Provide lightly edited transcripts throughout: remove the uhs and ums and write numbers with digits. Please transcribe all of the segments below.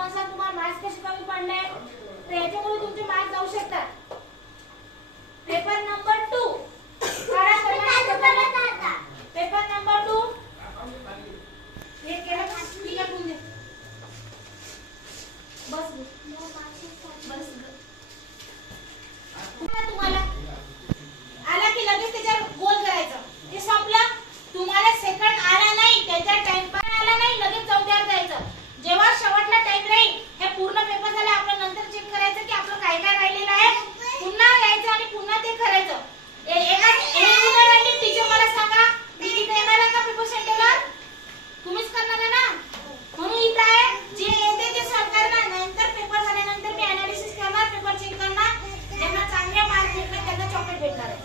कॉमर्सला तुम्हाला मार्क्स कसे कमी पडले तर याच्यामुळे तुमचे मार्क्स जाऊ शकतात. पेपर नंबर 2 पेपर नंबर 2 हे केलं ठीक आहे तुम्ही बस बस तुम्हाला आला की लगेच त्याच्यावर गोल करायचं. ते संपलं. तुम्हाला सेकंड आला नाही त्याचा टाइम पण आला नाही लगेच चौथ्यावर जायचं. जेव्हा शेवटला टाइम राहील हे पूर्ण पेपर झाले आपण नंतर चेक करायचं की आपलं काय काय राहिलेलं आहे. पुन्हा यायचं आणि पुन्हा ते करायचं. टीचर मला सांगा मी तिथे येणार आहे का पेपर सेंटरवर? तुम्हीच करणार आहे ना. म्हणून इथं आहे जे येते ते सर करणार. नंतर पेपर झाल्यानंतर मी एनालिसिस करणार पेपर चेक करणार. ज्यांना चांगले मार्क्स भेटले त्यांना चॉकलेट भेटणार आहे.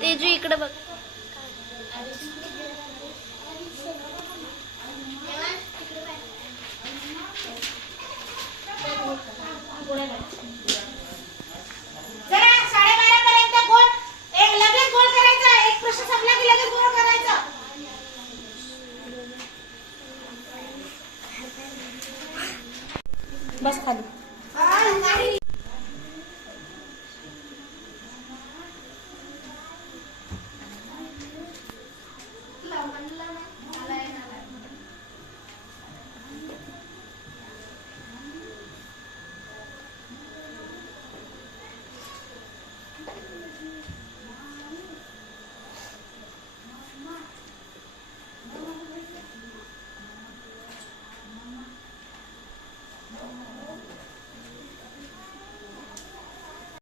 तेजू इकडे बघ. जरा 12:30 पर्यंत गोल लगेच गोल करायचा. एक प्रश्न संपला की लगेच गोल करायचा. बस खाली